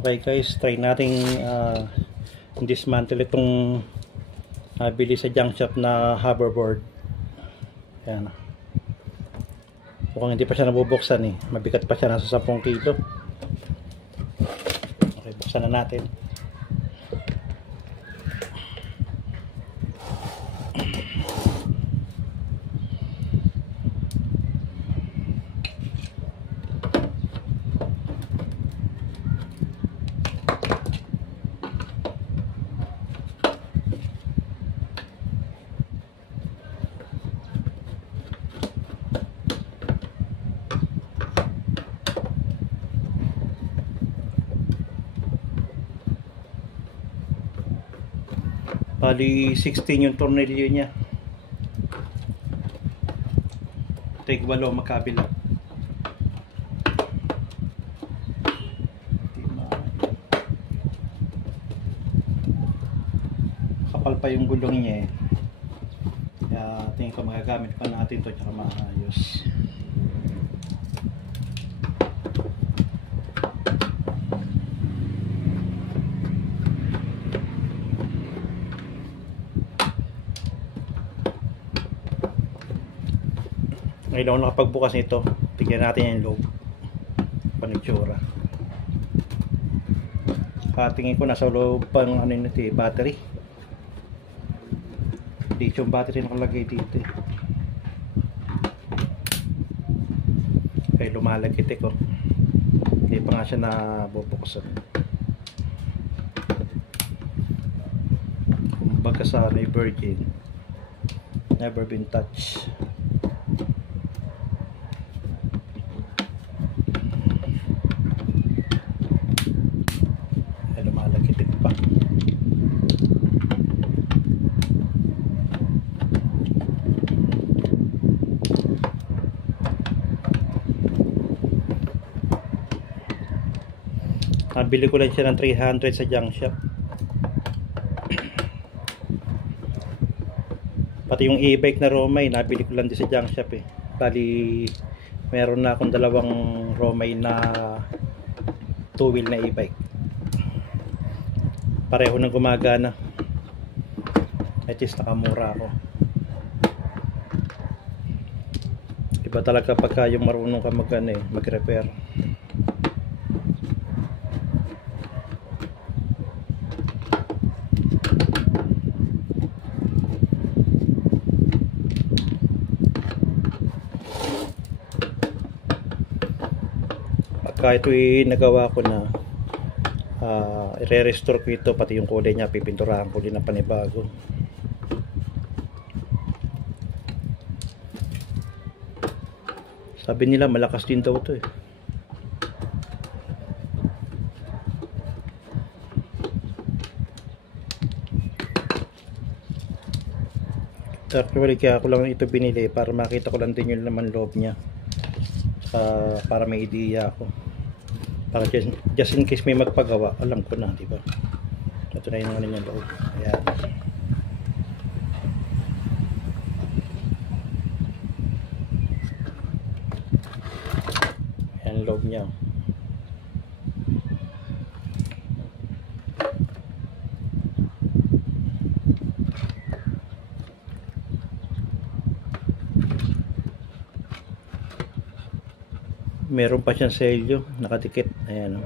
Okay guys, try nating dismantle itong nabili sa junk shop na hoverboard. Yan. Mukhang hindi pa siya nabubuksan eh. Mabigat pa siya, nasa 10 kilo. Okay, buksan na natin. Bali 16 yung tornilyo niya. Tig 8 magkabila. Kapal pa yung gulong niya eh. Kaya tingin ko magagamit pa natin to tsaka maayos. Ngayon ako nakapagbukas nito. Tignan natin yung loob. Panitsura. Tingin ko nasa loob pang ano nito eh, battery. Lithium battery nakalagay dito eh. Kaya lumalagkit ko. Hindi pa nga siya nabubuksan. Kumbaga sa virgin. Never been touched. Nabili ko lang siya ng 300 sa junk shop. Pati yung e-bike na Romay, nabili ko lang din sa junk shop eh. Bali, meron na akong dalawang Romay na 2-wheel na e-bike. Pareho nang gumagana. At least nakamura ako. Iba talaga pagka yung marunong ka mag-repair. Pagka ito'y nagawa ko na, i-restore ko ito, pati yung kulay niya pipinturahan ko din na panibago. Sabi nila malakas din daw ito eh. Actually kaya ako lang ito binili para makita ko lang din yung laman loob niya. Para may idea ako. Para just in case may magpagawa, alam ko na, di ba? Ito na yung ano niya loob. Ayan. Ayan loob niya. Meron pa siyang selyo nakadikit, ayan,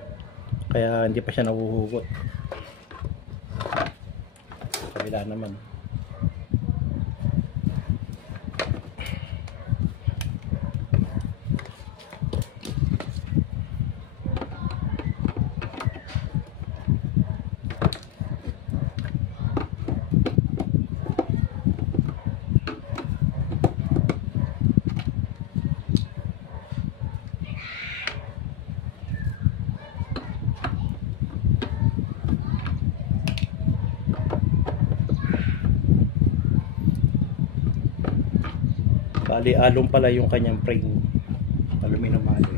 kaya hindi pa siya nahuhugot. Kabila naman bali alum pala yung kanyang frame, aluminum alloy.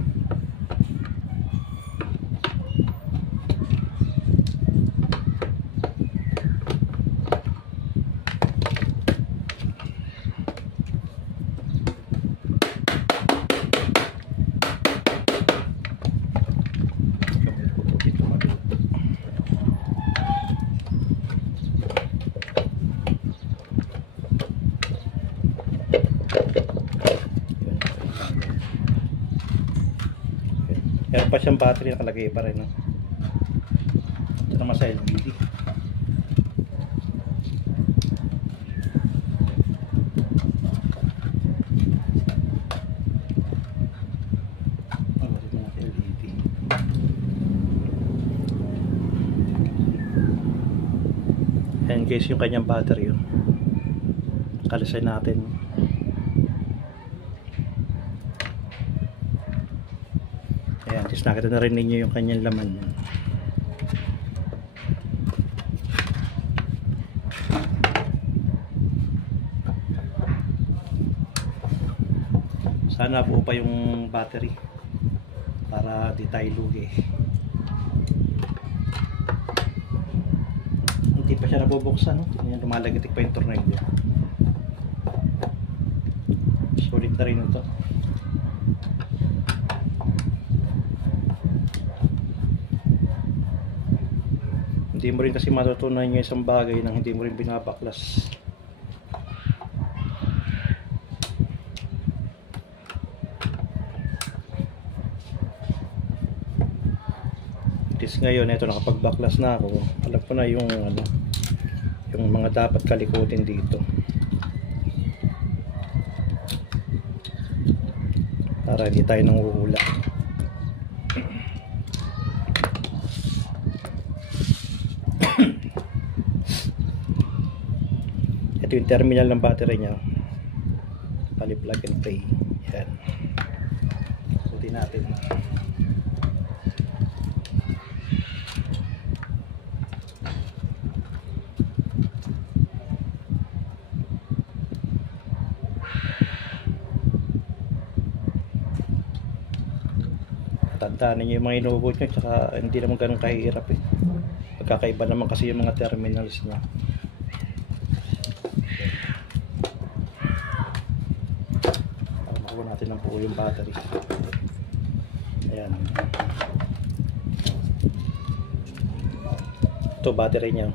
Dito pa siyang battery, nakalagay pa rin, no? Ito naman sa LED. Ayan guys, yung kanyang battery, yun. Kalisay natin. Ayan, tapos nakita na rin ninyo yung kanyang laman. Sana buo pa yung battery para di tayo lugi. Hindi pa siya nabubuksan, no? Yan, lumalagitik pa yung tornilyo. Sulit na rin ito. Hindi mo rin kasi matutunan yung isang bagay nang hindi mo rin binabaklas. Is ngayon ito nakapagbaklas na ako, alam ko na yung ano, yung mga dapat kalikutin dito para hindi tayo nanguhula. Ito yung terminal ng battery nya, pali plug and play. Yan, sutin natin. Tandaan ninyo yung mga inuubot nyo, tsaka hindi naman ganun kahirap eh. Magkakaiba naman kasi yung mga terminals nya. Makuha natin ng buo yung battery. Ayan, ito battery nya.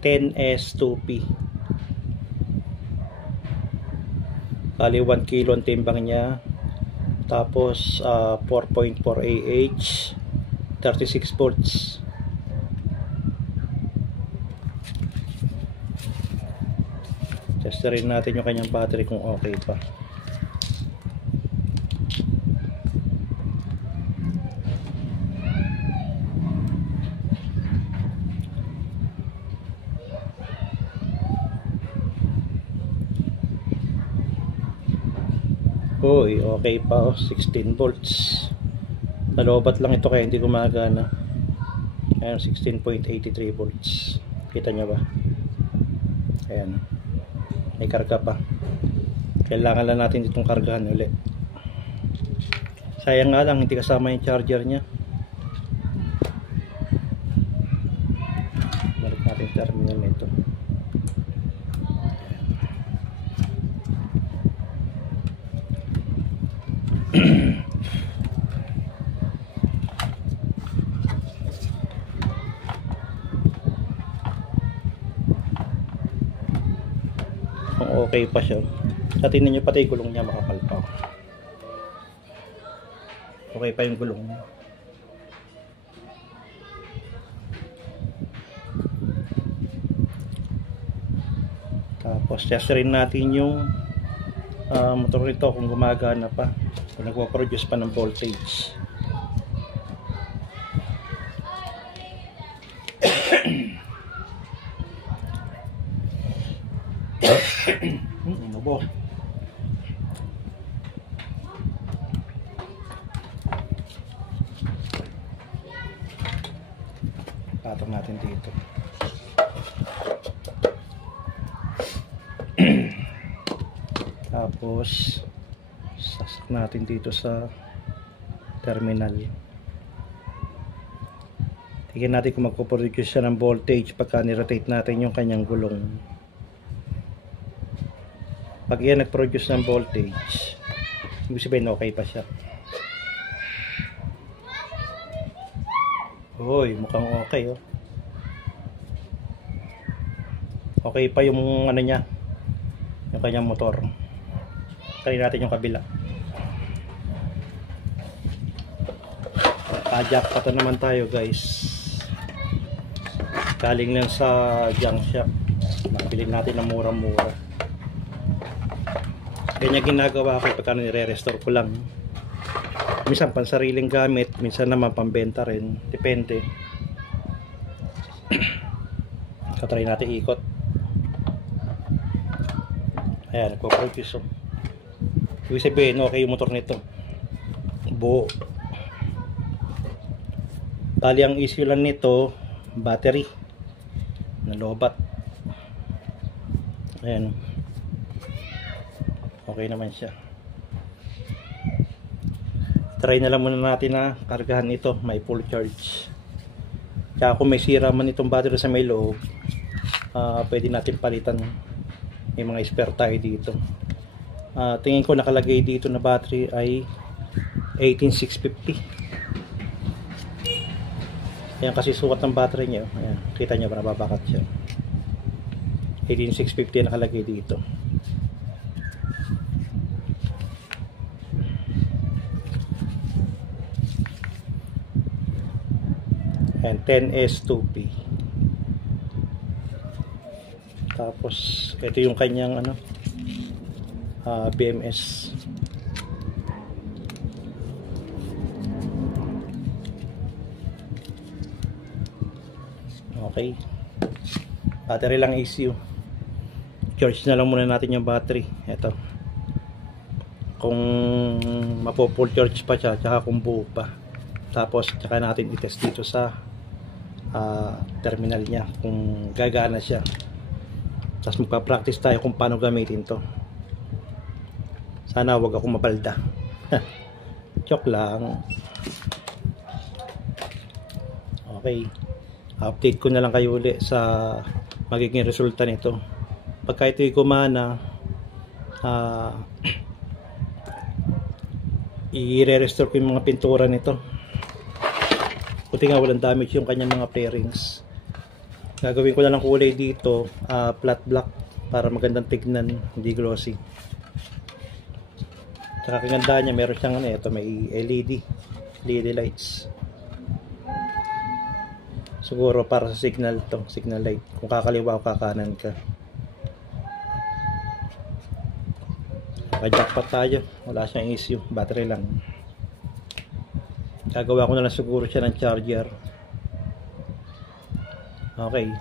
S2P. Bali 1 kilo ang timbang niya. Tapos 4.4 AH, 36 volts. Testerin natin yung kanyang battery kung okay pa. Uy, okay pa, 16 volts. Nalobat lang ito kaya hindi gumagana. Ayan, 16.83 volts. Kita nyo ba? Ayan, may karga pa. Kailangan lang natin itong kargahan ulit. Sayang nga lang hindi kasama yung charger nya. Balik natin yung terminal nito. Kung okay pa siya, sa tingnan nyo pati yung gulong niya makapal pa. Okay pa yung gulong niya. Tapos testerin natin yung motor nito kung gumagana pa, kung nagpo-produce pa ng voltage. Mabo. Patong natin dito. Tapos sasak natin dito sa terminal. Tingnan natin kung magpo-produce siya ng voltage pagka ni-rotate natin yung kanyang gulong. Pag yan nag-produce ng voltage, ibig sabihin okay pa siya. Uy, mukhang okay, oh. Okay pa yung ano niya, yung kanyang motor. Try natin yung kabila. Jackpot na naman tayo guys. Galing lang sa junk shop. Nabili natin ng mura-mura. Ganyan ginagawa ko pagka nire-restore ko lang. Minsan pansariling gamit, minsan naman pambenta rin. Depende. Try natin ikot. Ayan, nagpo-focus. Ibig sabihin, okay yung motor nito. Buo. Bali ang issue lang nito, battery. Nalobat. Ayan. Okay naman siya. Try na lang muna natin na kargahan ito, may full charge. Kaya kung may sira man itong battery sa may loob, pwede natin palitan. May mga spare tayo dito. Tingin ko nakalagay dito na battery ay 18650. Ayan kasi sukat ng battery niya. Ayan, kita nyo ba nababakat siya. 18650 nakalagay dito. And 10S2P. Tapos ito yung kanyang ano, BMS. Okay. Battery lang issue. Charge na lang muna natin yung battery. Ito. Kung mapo-full charge pa siya, tsaka kung buo pa. Tapos tsaka natin i-test dito sa terminal niya kung gagana siya. Tapos magpa-practice tayo kung paano gamitin to. Sana wag ako mapalda. Joke lang. Okay. Update ko na lang kayo ulit sa magiging resulta nito. Pagka ito'y gumana, i-restore ko yung mga pintura nito. Buti nga walang damage yung kanyang mga pairings. Gagawin ko na lang kulay dito, flat black, para magandang tignan, hindi glossy. Tsaka kaganda niya, meron siyang ano, ito may LED lights. Siguro para sa signal to, signal light. Kung kakaliwa o kakanan ka. Jackpot tayo. Wala siyang issue. Battery lang. Gagawa ko na lang siguro siya ng charger. Okay.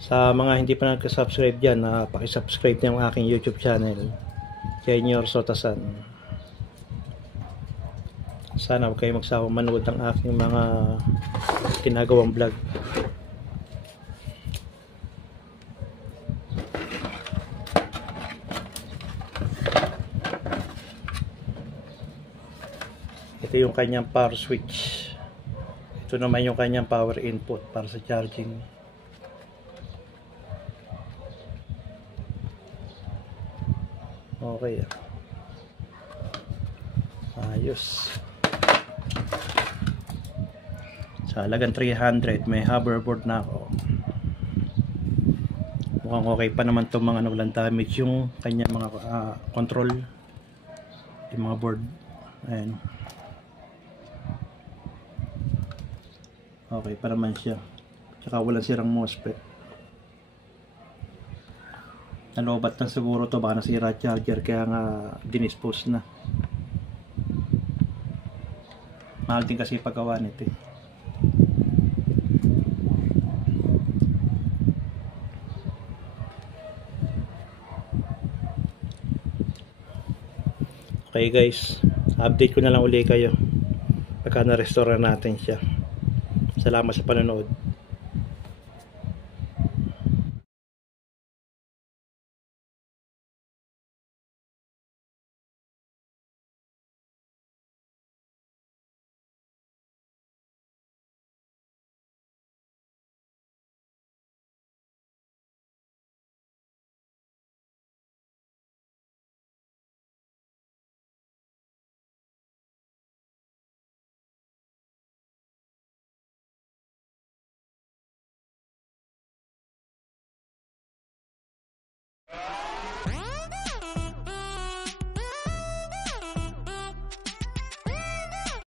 Sa mga hindi pa nagka-subscribe dyan, pakisubscribe niyo ang aking YouTube channel. Junior Sotasan. Sana huwag kayo magsawang manood ng aking mga ginagawang vlog. Ito yung kanyang power switch. Ito naman yung kanyang power input para sa charging. Okay. Ayos. Sa halagang 300 may hoverboard na ako. Mukhang okay pa naman itong mga walang damage yung kanya mga control, yung mga board. Ayan. Okay pa naman siya. Tsaka walang sirang MOSFET. Nalobat na siguro to, baka nasira charger kaya nga dinispose na. Mahal din kasi paggawa nito eh. Okay guys, update ko na lang uli kayo pagka na-restore natin siya. Salamat sa panonood.